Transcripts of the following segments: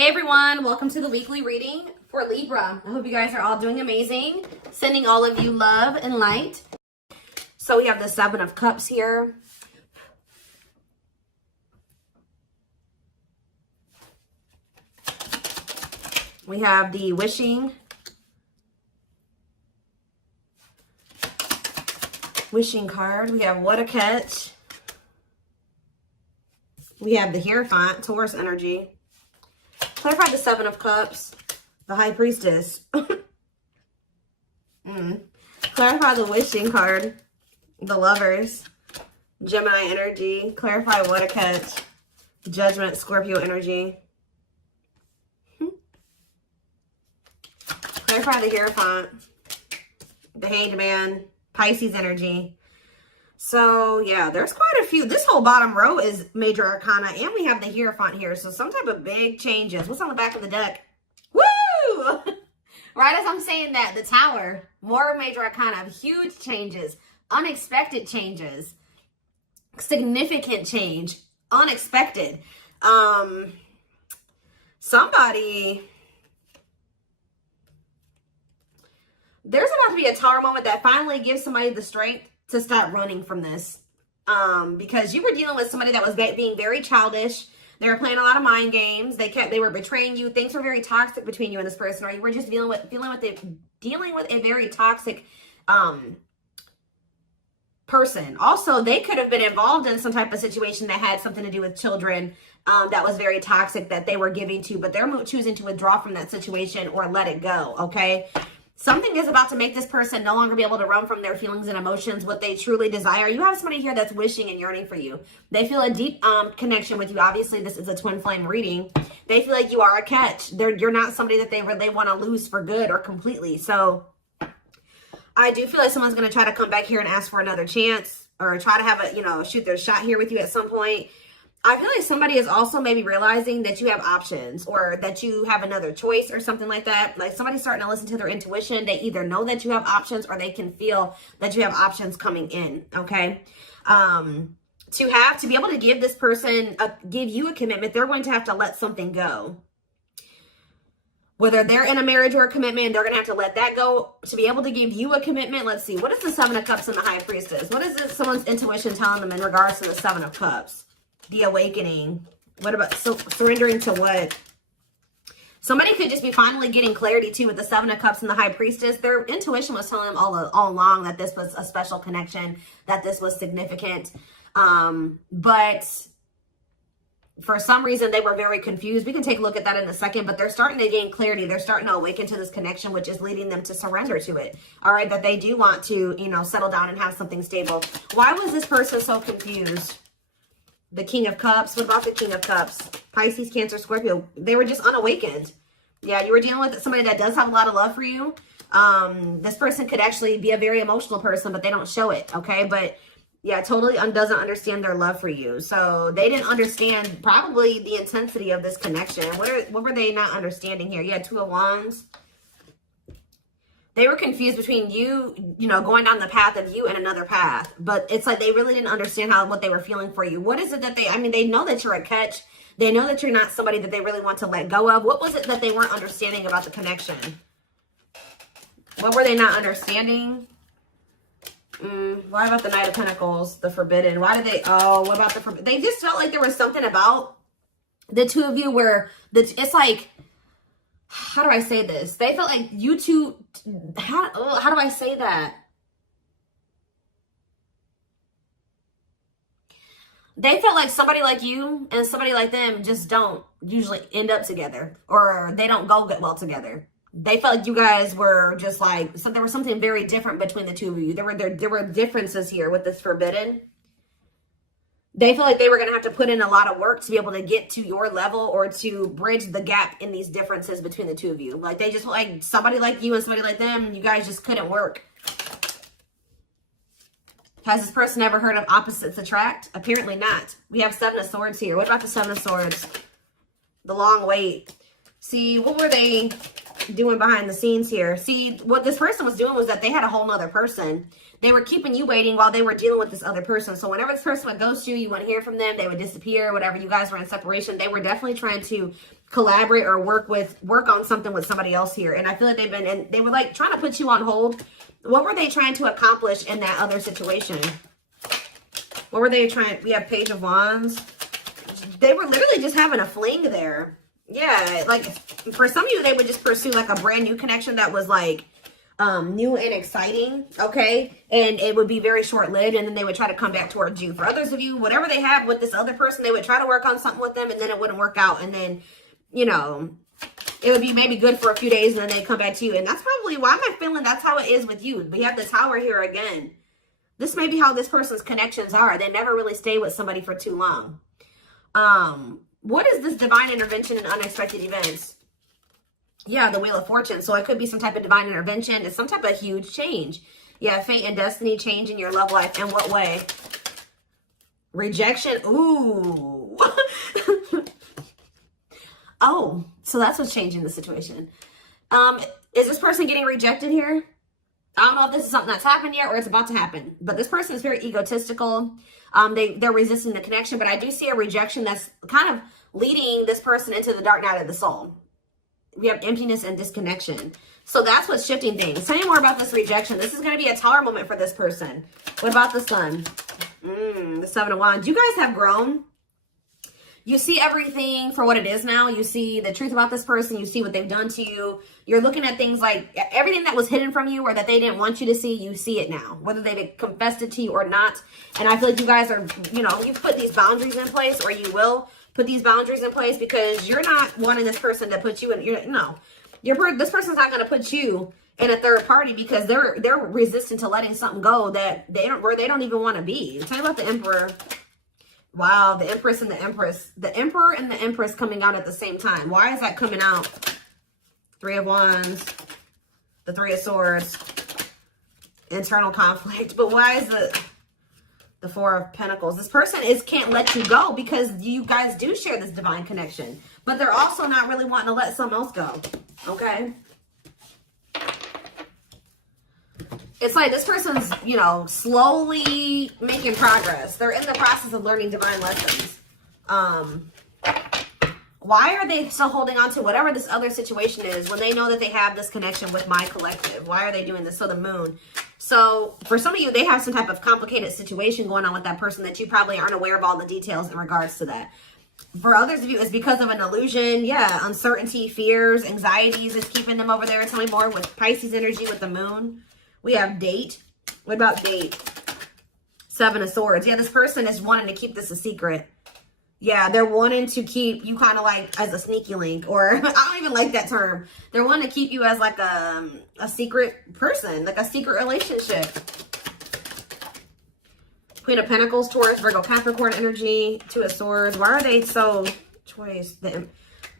Hey everyone, welcome to the weekly reading for Libra. I hope you guys are all doing amazing. Sending all of you love and light. So we have the Seven of Cups here. We have the wishing card. We have what a catch. We have the Hierophant, Taurus energy. Clarify the Seven of Cups, the High Priestess. Clarify the wishing card, the Lovers, Gemini energy. Clarify what a catch, Judgment, Scorpio energy. Clarify the Hierophant, the Hanged Man, Pisces energy. So, yeah, there's quite a few. This whole bottom row is major arcana, and we have the Hierophant here. So, some type of big changes. What's on the back of the deck? Woo! Right as I'm saying that, the Tower, more major arcana, huge changes, unexpected changes, significant change, unexpected. Somebody... There's about to be a Tower moment that finally gives somebody the strength to stop running from this. Because you were dealing with somebody that was being very childish. They were playing a lot of mind games. They were betraying you. Things were very toxic between you and this person, or you were just dealing with a very toxic person. Also, they could have been involved in some type of situation that had something to do with children that was very toxic that they were giving to, but they're choosing to withdraw from that situation or let it go, okay? Something is about to make this person no longer be able to run from their feelings and emotions, what they truly desire. You have somebody here that's wishing and yearning for you. They feel a deep connection with you. Obviously, this is a twin flame reading. They feel like you are a catch. You're not somebody that they want to lose for good or completely. So I do feel like someone's going to try to come back here and ask for another chance or try to have a, shoot their shot here with you at some point. I feel like somebody is also maybe realizing that you have options or that you have another choice or something like that. Like somebody's starting to listen to their intuition. They either know that you have options or they can feel that you have options coming in, okay? To be able to give this person, give you a commitment, they're going to have to let something go. Whether they're in a marriage or a commitment, they're going to have to let that go to be able to give you a commitment. Let's see. What is the Seven of Cups and the High Priestess? What is this, someone's intuition telling them in regards to the Seven of Cups? The awakening. What about surrendering to what? Somebody could just be finally getting clarity too with the Seven of Cups and the High Priestess. Their intuition was telling them all along that this was a special connection, that this was significant. But for some reason, they were very confused. We can take a look at that in a second, but they're starting to gain clarity. They're starting to awaken to this connection, which is leading them to surrender to it. All right, that they do want to, settle down and have something stable. Why was this person so confused? The King of Cups. What about the King of Cups? Pisces, Cancer, Scorpio. They were just unawakened. Yeah, you were dealing with somebody that does have a lot of love for you. This person could actually be a very emotional person, but they don't show it, okay? But, yeah, totally doesn't understand their love for you. So, they didn't understand probably the intensity of this connection. What were they not understanding here? You had Two of Wands. They were confused between you, going down the path of you and another path. But it's like they really didn't understand what they were feeling for you. What is it that they know that you're a catch. They know that you're not somebody that they really want to let go of. What was it that they weren't understanding about the connection? What were they not understanding? Why about the Knight of Pentacles, the Forbidden? Why did they, what about the Forbidden? They just felt like there was something about the two of you where it's like, how do I say this? They felt like you two, how do I say that? They felt like somebody like you and somebody like them just don't usually end up together, or they don't go well together. They felt like you guys were just like, so there was something very different between the two of you. There were differences here with this Forbidden. They feel like they were going to have to put in a lot of work to be able to get to your level or to bridge the gap in these differences between the two of you. Like they just like somebody like you and somebody like them, you guys just couldn't work. Has this person ever heard of opposites attract? Apparently not. We have Seven of Swords here. What about the Seven of Swords? The long wait. See, what were they doing behind the scenes here? See, what this person was doing was that they had a whole nother person. They were keeping you waiting while they were dealing with this other person. So whenever this person would ghost you, you wouldn't hear from them. They would disappear. Whatever, you guys were in separation. They were definitely trying to collaborate or work on something with somebody else here. And I feel like they were like trying to put you on hold. What were they trying to accomplish in that other situation? What were they trying? We have Page of Wands. They were literally just having a fling there. Yeah, like for some of you, they would just pursue like a brand new connection that was like new and exciting, okay? And it would be very short-lived, and then they would try to come back towards you. For others of you, whatever they have with this other person, they would try to work on something with them, and then it wouldn't work out. And then, you know, it would be maybe good for a few days, and then they come back to you. And that's probably why am I feeling that's how it is with you. We have the Tower here again. This may be how this person's connections are. They never really stay with somebody for too long. What is this divine intervention and unexpected events? Yeah, the Wheel of Fortune. So it could be some type of divine intervention. It's some type of huge change. Yeah, fate and destiny change in your love life. In what way? Rejection. Ooh. Oh, so that's what's changing the situation. Is this person getting rejected here? I don't know if this is something that's happened yet or it's about to happen. But this person is very egotistical. They're resisting the connection. But I do see a rejection that's kind of leading this person into the dark night of the soul. We have emptiness and disconnection. So that's what's shifting things. Tell me more about this rejection. This is going to be a Tower moment for this person. What about the Sun? The Seven of Wands. You guys have grown. You see everything for what it is now. You see the truth about this person. You see what they've done to you. You're looking at things like everything that was hidden from you or that they didn't want you to see, you see it now. Whether they confessed it to you or not. And I feel like you guys are, you know, you've put these boundaries in place, or you will put these boundaries in place, because you're not wanting this person to put you in, this person's not going to put you in a third party, because they're resistant to letting something go that they don't even want to be. Tell me about the Emperor. Wow, the Empress and the Empress. The Emperor and the Empress coming out at the same time. Why is that coming out? Three of Wands, the Three of Swords, internal conflict. But why is the Four of Pentacles? This person can't let you go, because you guys do share this divine connection. But they're also not really wanting to let something else go. Okay? It's like this person's, you know, slowly making progress. They're in the process of learning divine lessons. Why are they still holding on to whatever this other situation is when they know that they have this connection with my collective? Why are they doing this? So the Moon. So for some of you, they have some type of complicated situation going on with that person that you probably aren't aware of all the details in regards to that. For others of you, it's because of an illusion. Yeah, uncertainty, fears, anxieties is keeping them over there. Tell me more with Pisces energy with the Moon. We have Date. What about Date? Seven of Swords. Yeah, this person is wanting to keep this a secret. Yeah, they're wanting to keep you kind of like as a sneaky link, or I don't even like that term. They're wanting to keep you as like a secret person, like a secret relationship. Queen of Pentacles, Taurus, Virgo, Capricorn energy, Two of Swords. Why are they so choice?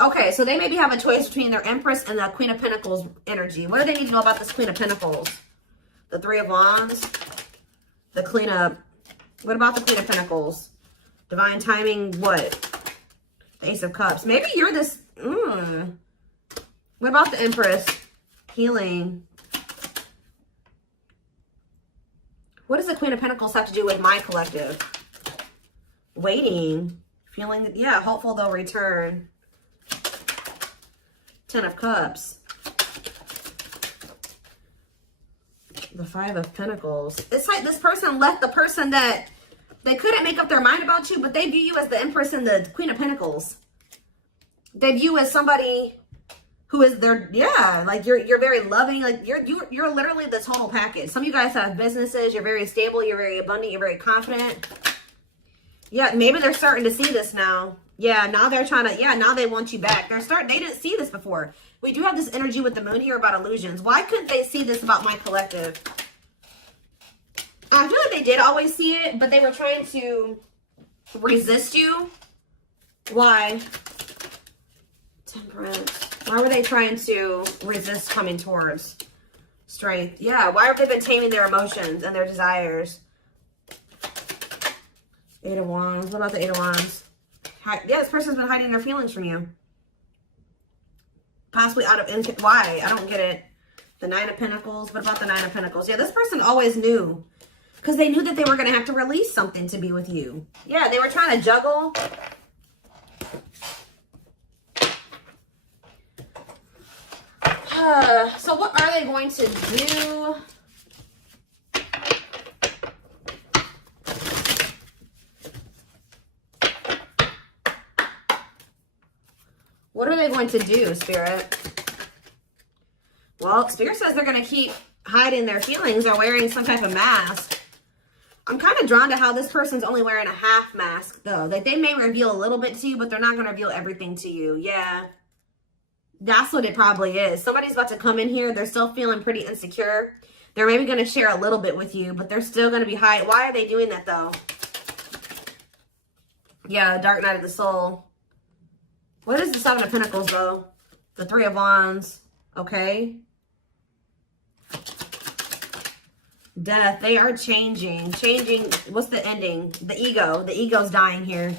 Okay, so they maybe have a choice between their Empress and the Queen of Pentacles energy. What do they need to know about this Queen of Pentacles? The Three of Wands, the Queen of... What about the Queen of Pentacles? Divine timing, what? The Ace of Cups. Maybe you're this... What about the Empress? Healing. What does the Queen of Pentacles have to do with my collective? Waiting. Feeling, yeah, hopeful they'll return. Ten of Cups. The Five of Pentacles. It's like this person left the person that they couldn't make up their mind about you, but they view you as the Empress and the Queen of Pentacles. They view you as somebody who is their, yeah, like you're very loving, like you're literally the total package. Some of you guys have businesses, you're very stable, you're very abundant, you're very confident. Yeah, maybe they're starting to see this now. Yeah, now they're trying to, yeah, now they want you back. They didn't see this before. We do have this energy with the Moon here about illusions. Why couldn't they see this about my collective? I feel like they did always see it, but they were trying to resist you. Why? Temperance. Why were they trying to resist coming towards Strength? Yeah, why have they been taming their emotions and their desires? Eight of Wands. What about the Eight of Wands? Yeah, this person's been hiding their feelings from you. possibly out of, why? I don't get it. The Nine of Pentacles. What about the Nine of Pentacles? Yeah, this person always knew. Because they knew that they were going to have to release something to be with you. Yeah, they were trying to juggle. So what are they going to do? What are they going to do, Spirit? Well, Spirit says they're going to keep hiding their feelings or wearing some type of mask. I'm kind of drawn to how this person's only wearing a half mask, though. Like, they may reveal a little bit to you, but they're not going to reveal everything to you. Yeah. That's what it probably is. Somebody's about to come in here. They're still feeling pretty insecure. They're maybe going to share a little bit with you, but they're still going to be hiding. Why are they doing that, though? Yeah, Dark Night of the Soul. What is the Seven of Pentacles, though? The Three of Wands. Okay. Death. They are changing. Changing. What's the ending? The ego. The ego's dying here.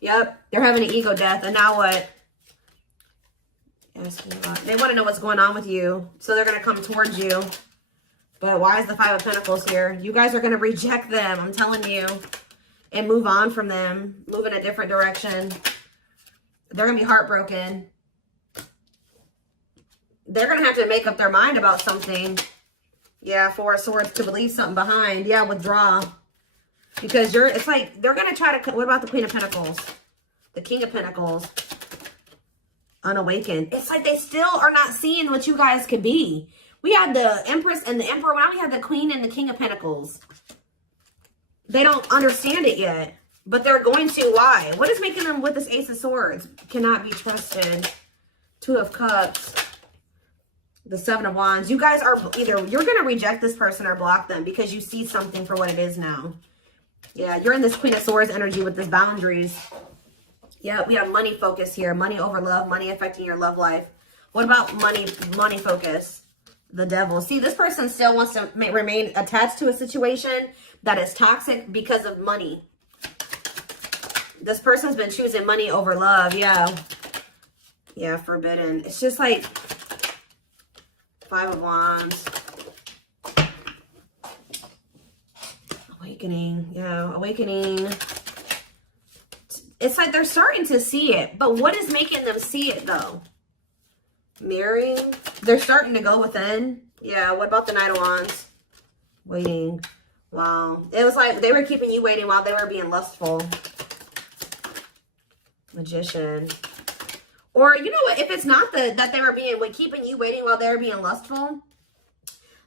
Yep. They're having an ego death. And now what? They want to know what's going on with you. So they're going to come towards you. But why is the Five of Pentacles here? You guys are going to reject them. I'm telling you. And move on from them. Move in a different direction. They're going to be heartbroken. They're going to have to make up their mind about something. Yeah, Four of Swords, to leave something behind. Yeah, withdraw. Because it's like, they're going to try to, what about the Queen of Pentacles? The King of Pentacles. Unawakened. It's like they still are not seeing what you guys could be. We had the Empress and the Emperor. Now we have the Queen and the King of Pentacles. They don't understand it yet. But they're going to. Why? What is making them with this Ace of Swords? Cannot be trusted. Two of Cups. The Seven of Wands. You guys are either, you're going to reject this person or block them because you see something for what it is now. Yeah, you're in this Queen of Swords energy with this boundaries. Yeah, we have money focus here. Money over love. Money affecting your love life. What about money focus? The Devil. See, this person still wants to remain attached to a situation that is toxic because of money. This person's been choosing money over love. Yeah. Yeah, forbidden. It's just like Five of Wands. Awakening. Yeah, awakening. It's like they're starting to see it. But what is making them see it, though? Mirroring. They're starting to go within. Yeah, what about the Knight of Wands? Waiting. Wow. It was like they were keeping you waiting while they were being lustful. Magician. Or, you know what? If it's not that they were keeping you waiting while they were being lustful,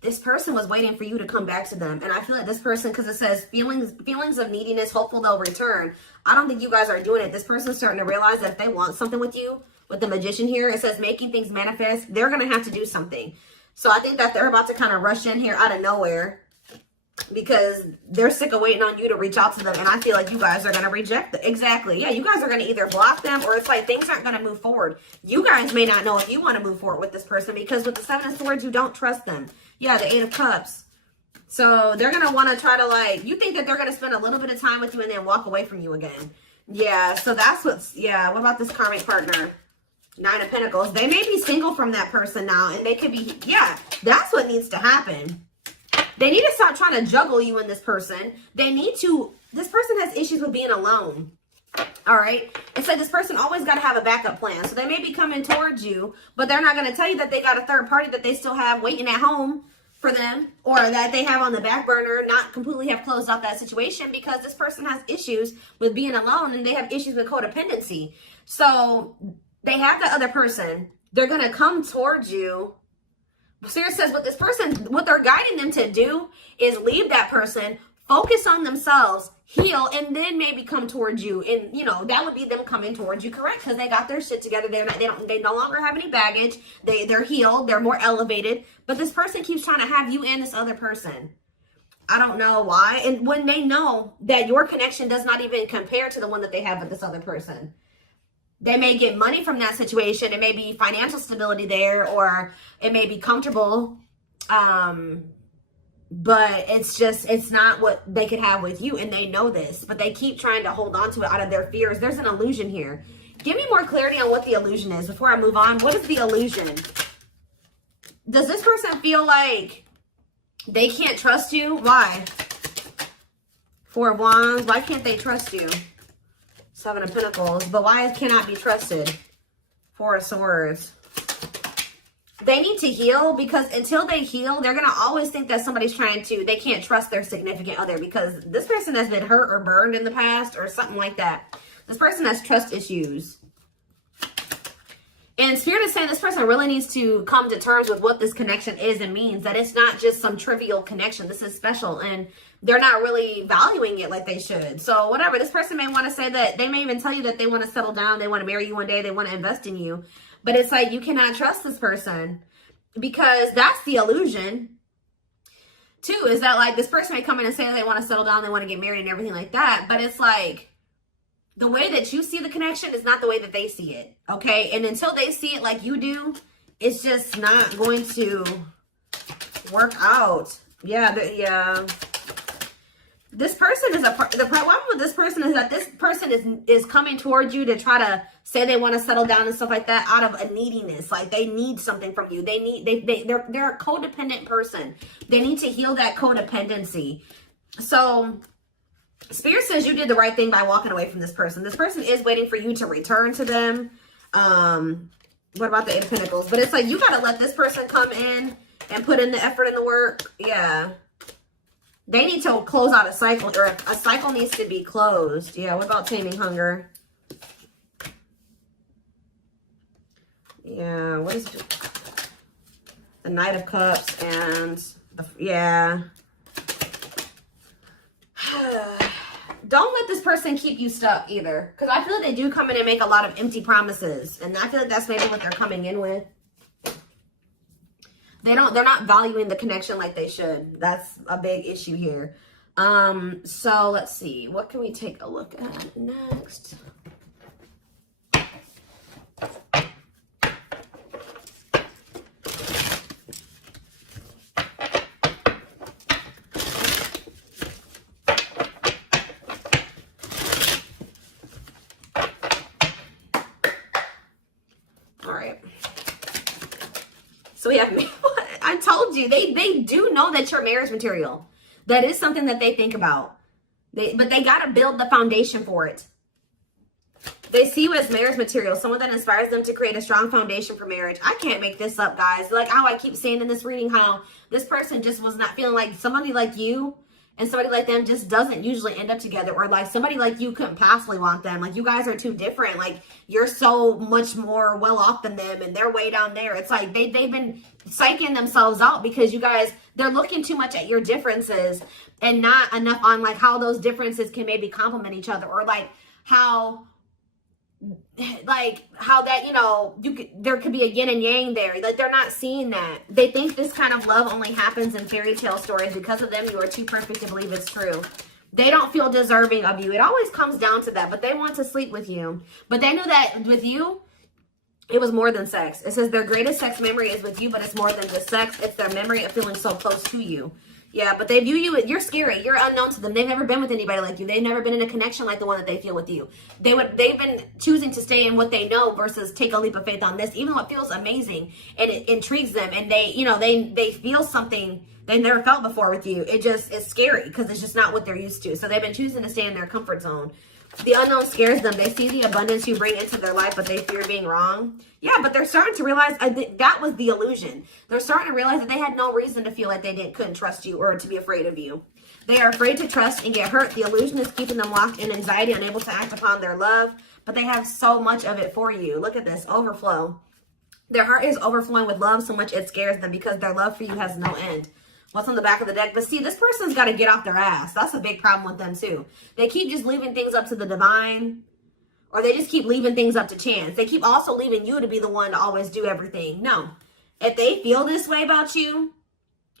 this person was waiting for you to come back to them. And I feel like this person, because it says feelings of neediness, hopeful they'll return. I don't think you guys are doing it. This person's starting to realize that if they want something with you, with the Magician here, it says making things manifest, they're going to have to do something. So I think that they're about to kind of rush in here out of nowhere because they're sick of waiting on you to reach out to them. And I feel like you guys are going to reject them. Exactly. Yeah, you guys are going to either block them or it's like things aren't going to move forward. You guys may not know if you want to move forward with this person because with the Seven of Swords, you don't trust them. Yeah, the Eight of Cups. So they're going to want to try to like, you think that they're going to spend a little bit of time with you and then walk away from you again. Yeah, so that's what's, yeah, what about this karmic partner? Nine of Pentacles. They may be single from that person now and they could be, yeah, that's what needs to happen. They need to stop trying to juggle you and this person. They need to, this person has issues with being alone. All right. It's like this person always got to have a backup plan. So they may be coming towards you, but they're not going to tell you that they got a third party that they still have waiting at home for them or that they have on the back burner, not completely have closed off that situation because this person has issues with being alone and they have issues with codependency. So they have the other person. They're going to come towards you. Spirit says what this person, what they're guiding them to do is leave that person, focus on themselves, heal, and then maybe come towards you. And, you know, that would be them coming towards you, correct? Because they got their shit together. They no longer have any baggage. They're healed. They're more elevated. But this person keeps trying to have you and this other person. I don't know why. And when they know that your connection does not even compare to the one that they have with this other person. They may get money from that situation. It may be financial stability there, or it may be comfortable. But it's not what they could have with you. And they know this, but they keep trying to hold on to it out of their fears. There's an illusion here. Give me more clarity on what the illusion is before I move on. What is the illusion? Does this person feel like they can't trust you? Why? Four of Wands. Why can't they trust you? Seven of Pentacles. But why cannot be trusted? Four of Swords. They need to heal, because until they heal, they're going to always think that somebody's trying to, they can't trust their significant other, because this person has been hurt or burned in the past or something like that. This person has trust issues. And Spirit is saying this person really needs to come to terms with what this connection is and means, that it's not just some trivial connection. This is special, and they're not really valuing it like they should. So whatever, this person may want to say that, they may even tell you that they want to settle down, they want to marry you one day, they want to invest in you. But it's like, you cannot trust this person, because that's the illusion. Too, is that like this person may come in and say that they want to settle down, they want to get married and everything like that. But it's like, the way that you see the connection is not the way that they see it. Okay. And until they see it like you do, it's just not going to work out. Yeah. Yeah. This person is the problem with this person is that this person is coming towards you to try to say they want to settle down and stuff like that out of a neediness. Like they need something from you. They're a codependent person. They need to heal that codependency. So Spirit says you did the right thing by walking away from this person. This person is waiting for you to return to them. What about the Eight of Pentacles? But it's like, you got to let this person come in and put in the effort and the work. Yeah. They need to close out a cycle, or a cycle needs to be closed. Yeah, what about taming hunger? Yeah, what is it? The Knight of Cups and yeah. Don't let this person keep you stuck either, because I feel like they do come in and make a lot of empty promises, and I feel like that's maybe what they're coming in with. They're not valuing the connection like they should. That's a big issue here. So let's see. What can we take a look at next? All right. So we have, I told you, they do know that you're marriage material. That is something that they think about. But they got to build the foundation for it. They see you as marriage material, someone that inspires them to create a strong foundation for marriage. I can't make this up, guys. Like how I keep saying in this reading, how this person just was not feeling like somebody like you and somebody like them just doesn't usually end up together, or like somebody like you couldn't possibly want them. Like you guys are too different. Like you're so much more well off than them, and they're way down there. It's like they've been psyching themselves out because you guys, they're looking too much at your differences and not enough on like how those differences can maybe complement each other, or like how that, you know, there could be a yin and yang there. Like they're not seeing that. They think this kind of love only happens in fairy tale stories. Because of them, you are too perfect to believe it's true. They don't feel deserving of you. It always comes down to that, but they want to sleep with you. But they knew that with you, it was more than sex. It says their greatest sex memory is with you, but it's more than just sex. It's their memory of feeling so close to you. Yeah, but they view you, you're scary. You're unknown to them. They've never been with anybody like you. They've never been in a connection like the one that they feel with you. They've been choosing to stay in what they know versus take a leap of faith on this, even though it feels amazing and it intrigues them, and they, you know, they feel something they never felt before with you. It just is scary because it's just not what they're used to. So they've been choosing to stay in their comfort zone. The unknown scares them. They see the abundance you bring into their life, but they fear being wrong. Yeah, but they're starting to realize that was the illusion. They're starting to realize that they had no reason to feel like they couldn't trust you or to be afraid of you. They are afraid to trust and get hurt. The illusion is keeping them locked in anxiety, unable to act upon their love, but they have so much of it for you. Look at this, overflow. Their heart is overflowing with love so much it scares them because their love for you has no end. What's on the back of the deck? But see, this person's got to get off their ass. That's a big problem with them too. They keep just leaving things up to the divine, or they just keep leaving things up to chance. They keep also leaving you to be the one to always do everything. No. If they feel this way about you,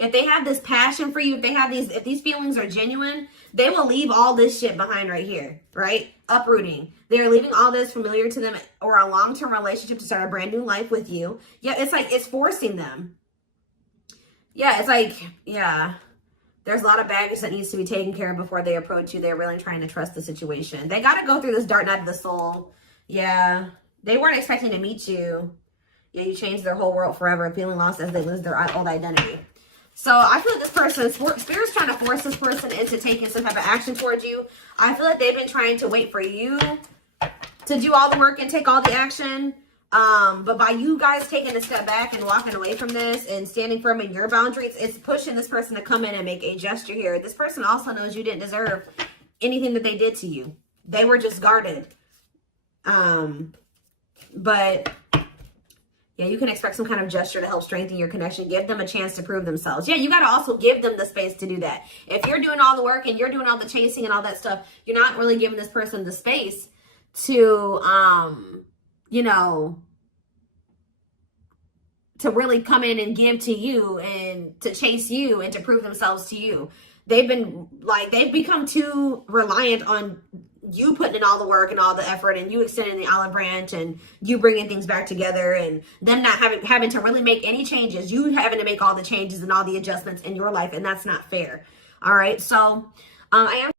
if they have this passion for you, if these feelings are genuine, they will leave all this shit behind right here, right? Uprooting. They're leaving all this familiar to them or a long-term relationship to start a brand new life with you. Yeah, it's like it's forcing them. Yeah, it's like, yeah, there's a lot of baggage that needs to be taken care of before they approach you. They're really trying to trust the situation. They got to go through this dark night of the soul. Yeah, they weren't expecting to meet you. Yeah, you changed their whole world forever, feeling lost as they lose their old identity. So I feel like this person, Spirit's trying to force this person into taking some type of action towards you. I feel like they've been trying to wait for you to do all the work and take all the action. But by you guys taking a step back and walking away from this and standing firm in your boundaries, it's pushing this person to come in and make a gesture here. This person also knows you didn't deserve anything that they did to you. They were just guarded. But yeah, you can expect some kind of gesture to help strengthen your connection. Give them a chance to prove themselves. Yeah, you got to also give them the space to do that. If you're doing all the work and you're doing all the chasing and all that stuff, you're not really giving this person the space to, you know, to really come in and give to you and to chase you and to prove themselves to you. They've become too reliant on you putting in all the work and all the effort and you extending the olive branch and you bringing things back together and them not having to really make any changes. You having to make all the changes and all the adjustments in your life, and that's not fair. All right. So I am